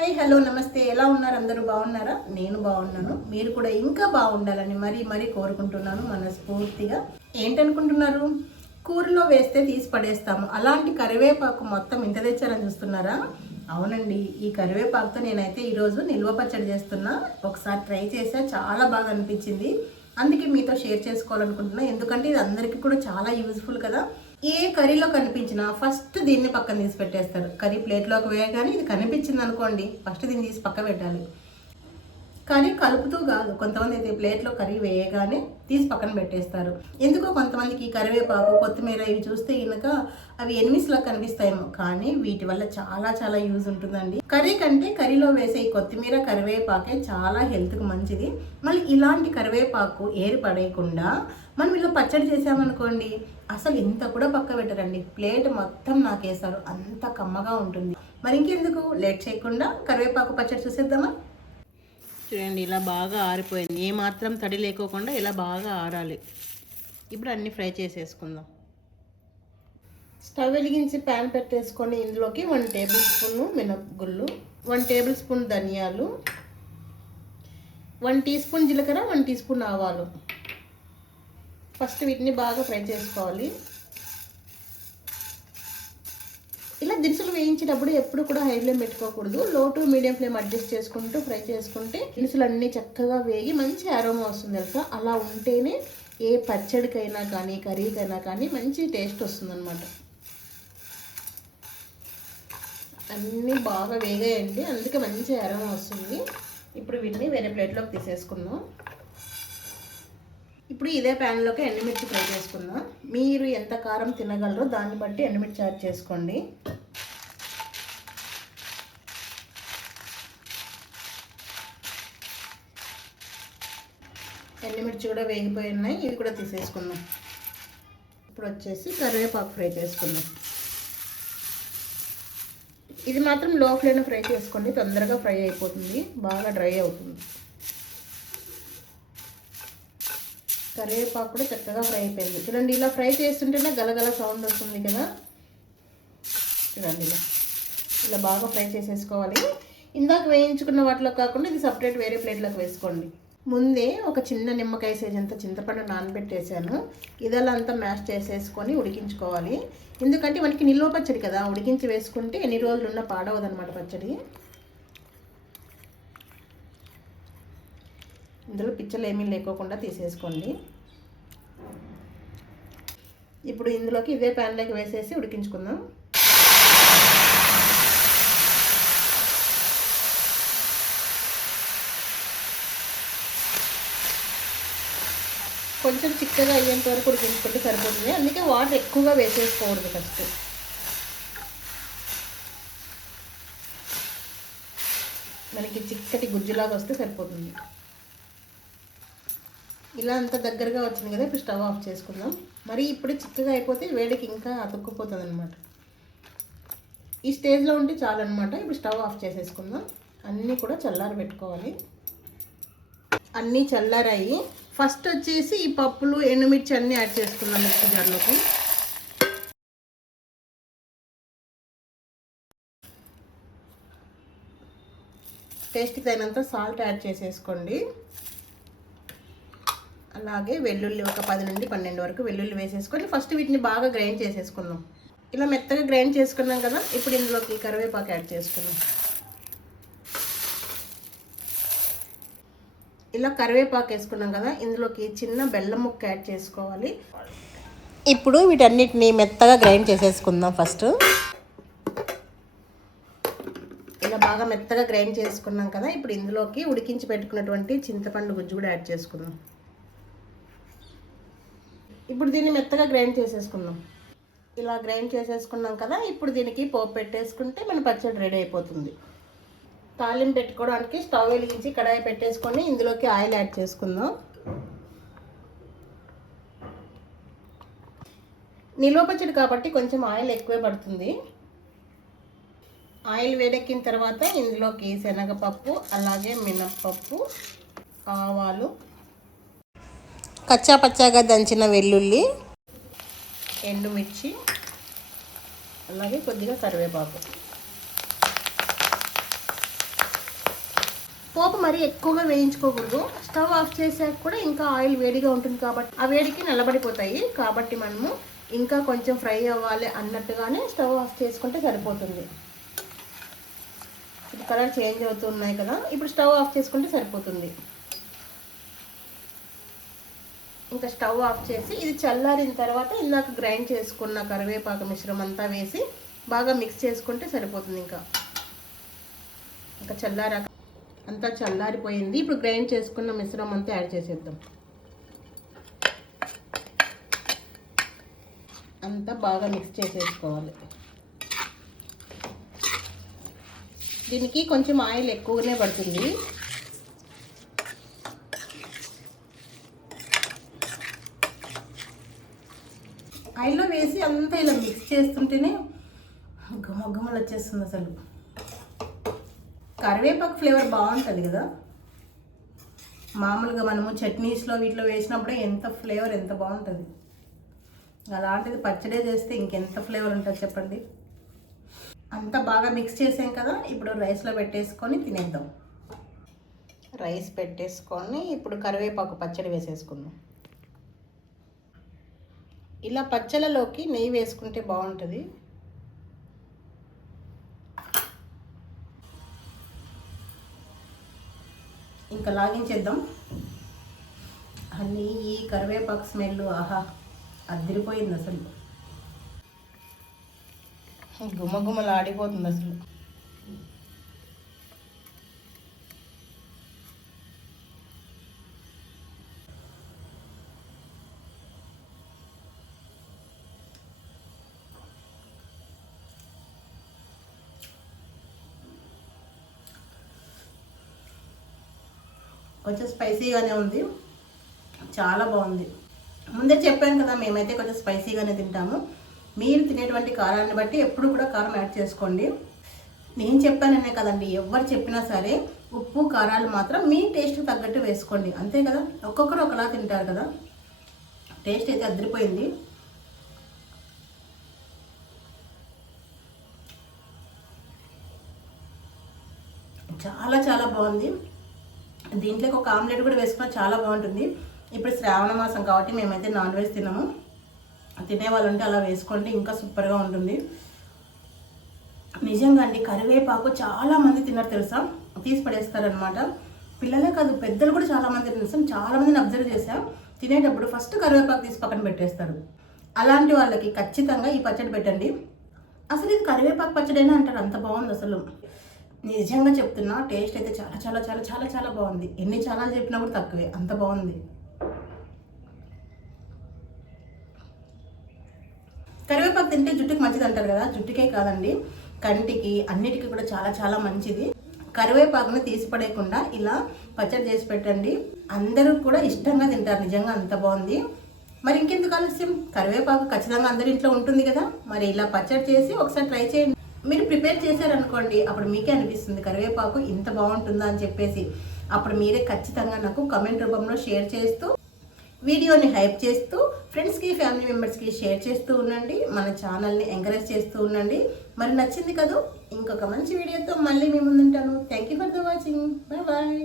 Hi hello నమస్తే, ఎలా ఉన్నారు? అందరూ బాగున్నారా? నేను బాగున్నాను. మీరు కూడా ఇంకా బాగుండాలని మరీ కోరుకుంటున్నాను మనస్ఫూర్తిగా. ఏంటనుకుంటున్నారు? కూరలో వేస్తే తీసి పడేస్తాము, అలాంటి కరివేపాకు మొత్తం ఇంత తెచ్చారని చూస్తున్నారా? అవునండి, ఈ కరివేపాకుతో నేనైతే ఈరోజు నిల్వ పచ్చడి చేస్తున్నా. ఒకసారి ట్రై చేసా, చాలా బాగా అనిపించింది. అందుకే మీతో షేర్ చేసుకోవాలనుకుంటున్నా, ఎందుకంటే ఇది అందరికీ కూడా చాలా యూజ్ఫుల్ కదా. ఏ కర్రీలో కనిపించినా ఫస్ట్ దీన్ని పక్కన తీసి పెట్టేస్తారు. కర్రీ ప్లేట్లోకి వేయగానే ఇది కనిపించింది అనుకోండి, ఫస్ట్ దీన్ని తీసి పక్క పెట్టాలి. కర్రీ కలుపుతూ కాదు, కొంతమంది అయితే ప్లేట్లో కర్రీ వేయగానే తీసి పక్కన పెట్టేస్తారు. ఎందుకో కొంతమందికి ఈ కరివేపాకు, కొత్తిమీర ఇవి చూస్తే కనుక అవి ఎనిమిస్లా కనిపిస్తాయేమో, కానీ వీటి వల్ల చాలా యూజ్ ఉంటుందండి. కర్రీ కంటే కర్రీలో వేసే ఈ కొత్తిమీర, కరివేపాకే చాలా హెల్త్కి మంచిది. మళ్ళీ ఇలాంటి కరివేపాకు ఏరి పడేయకుండా మనం ఇలా పచ్చడి చేసామనుకోండి, అసలు ఇంత కూడా పక్క పెట్టరండి, ప్లేట్ మొత్తం నాకేస్తారు, అంత కమ్మగా ఉంటుంది. మరి ఇంకెందుకు లేట్ చేయకుండా కరివేపాకు పచ్చడి చూసేద్దామా? చూడండి, ఇలా బాగా ఆరిపోయింది. ఏమాత్రం తడి లేకోకుండా ఇలా బాగా ఆరాలి. ఇప్పుడు అన్నీ ఫ్రై చేసేసుకుందాం. స్టవ్ వెలిగించి ప్యాన్ పెట్టేసుకొని ఇందులోకి 1 టేబుల్ స్పూన్ మినపగుళ్ళు, 1 టేబుల్ స్పూన్ ధనియాలు, 1 టీ స్పూన్ జీలకర్ర, 1 టీ స్పూన్ ఆవాలు. ఫస్ట్ వీటిని బాగా ఫ్రై చేసుకోవాలి. ఇలా దినుసులు వేయించేటప్పుడు ఎప్పుడు కూడా హై ఫ్లేమ్ పెట్టుకోకూడదు, లో టు మీడియం ఫ్లేమ్ అడ్జస్ట్ చేసుకుంటూ ఫ్రై చేసుకుంటే దినుసులు అన్నీ చక్కగా వేగి మంచి అరోమా వస్తుంది తెలుసా. అలా ఉంటేనే ఏ పచ్చడికైనా కానీ కర్రీకైనా కానీ మంచి టేస్ట్ వస్తుంది అనమాట. అన్నీ బాగా వేగాయండి, అందుకే మంచి అరోమా వస్తుంది. ఇప్పుడు వీటిని వేరే ప్లేట్లోకి తీసేసుకుందాం. ఇప్పుడు ఇదే ప్యాన్లోకి ఎండుమిర్చి ఫ్రై చేసుకుందాం. మీరు ఎంత కారం తినగలరో దాన్ని బట్టి ఎండుమిర్చి యాడ్ చేసుకోండి. ఎండుమిర్చి కూడా వేగిపోయి ఉన్నాయి, ఇవి కూడా తీసేసుకుందాం. ఇప్పుడు వచ్చేసి కరివేపాకు ఫ్రై చేసుకుందాం. ఇది మాత్రం లో ఫ్లేమ్లో ఫ్రై చేసుకోండి, తొందరగా ఫ్రై అయిపోతుంది, బాగా డ్రై అవుతుంది. కరివేపాకు కూడా చక్కగా ఫ్రై అయిపోయింది. చూడండి, ఇలా ఫ్రై చేస్తుంటేనే గలగల సౌండ్ వస్తుంది కదా. చూడండి, ఇలా బాగా ఫ్రై చేసేసుకోవాలి. ఇందాక వేయించుకున్న వాటిలో కాకుండా ఇది సపరేట్ వేరే ప్లేట్లోకి వేసుకోండి. ముందే ఒక చిన్న నిమ్మకాయ సైజ్ అంత చింతపండు నానబెట్టేసాను. ఇదలా అంతా మ్యాష్ చేసేసుకొని ఉడికించుకోవాలి. ఎందుకంటే మనకి నిల్వ పచ్చడి కదా, ఉడికించి వేసుకుంటే ఎన్ని రోజులు ఉన్నా పాడవదనమాట పచ్చడి. ఇందులో పిచ్చలు ఏమీ లేకోకుండా తీసేసుకోండి. ఇప్పుడు ఇందులోకి ఇదే ప్యాన్లోకి వేసేసి ఉడికించుకుందాం. కొంచెం చిక్కగా అయ్యేంత వరకు ఉడికించుకుంటే సరిపోతుంది, అందుకే వాటర్ ఎక్కువగా వేసేసుకోకూడదు. ఫస్ట్ మనకి చిక్కటి గుజ్జులాగా వస్తే సరిపోతుంది. ఇలా అంత దగ్గరగా వచ్చింది కదా, ఇప్పుడు స్టవ్ ఆఫ్ చేసుకుందాం. మరి ఇప్పుడు చిక్కగా అయిపోతే వేడికి ఇంకా అతుక్కుపోతుంది అనమాట. ఈ స్టేజ్లో ఉంటే చాలు అనమాట. ఇప్పుడు స్టవ్ ఆఫ్ చేసేసుకుందాం. అన్నీ కూడా చల్లారి పెట్టుకోవాలి. అన్నీ చల్లారాయి. ఫస్ట్ వచ్చేసి ఈ పప్పులు, ఎండుమిర్చి అన్నీ యాడ్ చేసుకుందాం మిక్సీ జార్లోకి. టేస్ట్కి తగినంత సాల్ట్ యాడ్ చేసేసుకోండి. అలాగే వెల్లుల్లి ఒక 10 నుండి 12 వరకు వెల్లుల్లి వేసేసుకొని ఫస్ట్ వీటిని బాగా గ్రైండ్ చేసేసుకుందాం. ఇలా మెత్తగా గ్రైండ్ చేసుకున్నాం కదా, ఇప్పుడు ఇందులోకి కరివేపాకు యాడ్ చేసుకుందాం. ఇలా కరివేపాకు వేసుకున్నాం కదా, ఇందులోకి చిన్న బెల్లం ముక్క యాడ్ చేసుకోవాలి. ఇప్పుడు వీటన్నిటిని మెత్తగా గ్రైండ్ చేసేసుకుందాం. ఫస్ట్ ఇలా బాగా మెత్తగా గ్రైండ్ చేసుకున్నాం కదా, ఇప్పుడు ఇందులోకి ఉడికించి పెట్టుకున్నటువంటి చింతపండు గుజ్జు కూడా యాడ్ చేసుకుందాం. ఇప్పుడు దీన్ని మెత్తగా గ్రైండ్ చేసేసుకుందాం. ఇలా గ్రైండ్ చేసేసుకున్నాం కదా, ఇప్పుడు దీనికి పోపు పెట్టేసుకుంటే మన పచ్చడి రెడీ అయిపోతుంది. తాలింపు పెట్టుకోవడానికి స్టవ్ వెలిగించి కడాయి పెట్టేసుకొని ఇందులోకి ఆయిల్ యాడ్ చేసుకుందాం. నిల్వ పచ్చడి కాబట్టి కొంచెం ఆయిల్ ఎక్కువే పడుతుంది. ఆయిల్ వేడెక్కిన తర్వాత ఇందులోకి శనగపప్పు, అలాగే మినప్పప్పు, ఆవాలు, కచ్చా పచ్చాగా దంచిన వెల్లుల్లి, ఎండుమిర్చి, అలాగే కొద్దిగా కరివేపాకు. పోపు మరీ ఎక్కువగా వేయించుకోకూడదు. స్టవ్ ఆఫ్ చేసాక కూడా ఇంకా ఆయిల్ వేడిగా ఉంటుంది కాబట్టి ఆ వేడికి నల్లబడిపోతాయి. కాబట్టి మనము ఇంకా కొంచెం ఫ్రై అవ్వాలి అన్నట్టుగానే స్టవ్ ఆఫ్ చేసుకుంటే సరిపోతుంది. ఇది కలర్ చేంజ్ అవుతున్నాయి కదా, ఇప్పుడు స్టవ్ ఆఫ్ చేసుకుంటే సరిపోతుంది. ఇంకా స్టవ్ ఆఫ్ చేసి ఇది చల్లారిన తర్వాత ఇందాక గ్రైండ్ చేసుకున్న కరివేపాకు మిశ్రమం అంతా వేసి బాగా మిక్స్ చేసుకుంటే సరిపోతుంది. ఇంకా చల్లారాక అంతా చల్లారిపోయింది. ఇప్పుడు గ్రైండ్ చేసుకున్న మిశ్రమం అంతా యాడ్ చేసేద్దాం. అంతా బాగా మిక్స్ చేసేసుకోవాలి. దీనికి కొంచెం ఆయిల్ ఎక్కువగానే పడుతుంది. ఆయిల్లో వేసి అంతా ఇలా మిక్స్ చేస్తుంటేనే గుమగుమలు వచ్చేస్తుంది. అసలు కరివేపాకు ఫ్లేవర్ బాగుంటుంది కదా. మామూలుగా మనము చట్నీస్లో వీటిలో వేసినప్పుడే ఎంత ఫ్లేవర్ ఎంత బాగుంటుంది. అలాంటిది పచ్చడే చేస్తే ఇంకెంత ఫ్లేవర్ ఉంటుంది చెప్పండి. అంతా బాగా మిక్స్ చేసాం కదా, ఇప్పుడు రైస్లో పెట్టేసుకొని తినేద్దాం. రైస్ పెట్టేసుకొని ఇప్పుడు కరివేపాకు పచ్చడి వేసేసుకుందాం. ఇలా పచ్చళ్ళలోకి నెయ్యి వేసుకుంటే బాగుంటుంది. ఇంకా లాగించేద్దాం. అన్నీ ఈ కరివేపాకు స్మెల్ ఆహా అదిరిపోయింది. అసలు గుమగుమలు ఆడిపోతుంది అసలు. కొంచెం స్పైసీగానే ఉంది, చాలా బాగుంది. ముందే చెప్పాను కదా, మేమైతే కొంచెం స్పైసీగానే తింటాము. మీరు తినేటువంటి కారాన్ని బట్టి ఎప్పుడు కూడా కారం యాడ్ చేసుకోండి. నేను చెప్పాననే కదండి, ఎవరు చెప్పినా సరే ఉప్పు కారాలు మాత్రం మీ టేస్ట్కి తగ్గట్టు వేసుకోండి, అంతే కదా. ఒక్కొక్కరు ఒకలా తింటారు కదా. టేస్ట్ అయితే అదిరిపోయింది. చాలా చాలా బాగుంది. దీంట్లోకి ఒక ఆమ్లెట్ కూడా వేసుకున్నా చాలా బాగుంటుంది. ఇప్పుడు శ్రావణ మాసం కాబట్టి మేమైతే నాన్ వెజ్ తినము. తినేవాళ్ళు ఉంటే అలా వేసుకోండి, ఇంకా సూపర్గా ఉంటుంది. నిజంగా అండి, కరివేపాకు చాలామంది తిన్నారు తెలుసా, తీసి పడేస్తారనమాట. పిల్లలే కాదు పెద్దలు కూడా చాలామంది తెలుసా. చాలామందిని అబ్జర్వ్ చేశాం, తినేటప్పుడు ఫస్ట్ కరివేపాకు తీసి పక్కన పెట్టేస్తారు. అలాంటి వాళ్ళకి ఖచ్చితంగా ఈ పచ్చడి పెట్టండి. అసలు ఇది కరివేపాకు పచ్చడైనా అంటారు, అంత బాగుంది అసలు. నిజంగా చెప్తున్నా, టేస్ట్ అయితే చాలా చాలా చాలా చాలా చాలా బాగుంది. ఎన్ని ఛానల్ చెప్పినా కూడా తక్కువే, అంత బాగుంది. కరివేపాకు తింటే జుట్టుకి మంచిది అంటారు కదా, జుట్టుకే కాదండి కంటికి అన్నిటికీ కూడా చాలా చాలా మంచిది. కరివేపాకుని తీసి పడేయకుండా ఇలా పచ్చడి చేసి పెట్టండి, అందరూ కూడా ఇష్టంగా తింటారు. నిజంగా అంత బాగుంది. మరి ఇంకెందుకు ఆలస్యం, కరివేపాకు ఖచ్చితంగా అందరి ఇంట్లో ఉంటుంది కదా. మరి ఇలా పచ్చడి చేసి ఒకసారి ట్రై చేయండి. మీరు ప్రిపేర్ చేశారనుకోండి, అప్పుడు మీకే అనిపిస్తుంది కరివేపాకు ఇంత బాగుంటుందా అని చెప్పేసి. అప్పుడు మీరే ఖచ్చితంగా నాకు కమెంట్ రూపంలో షేర్ చేస్తూ, వీడియోని హైప్ చేస్తూ, ఫ్రెండ్స్కి ఫ్యామిలీ మెంబర్స్కి షేర్ చేస్తూ ఉండండి. మన ఛానల్ని ఎంకరేజ్ చేస్తూ ఉండండి. మరి నచ్చింది కదా, ఇంకొక మంచి వీడియోతో మళ్ళీ మీ ముందుంటాను. Thank you for the watching. Bye bye.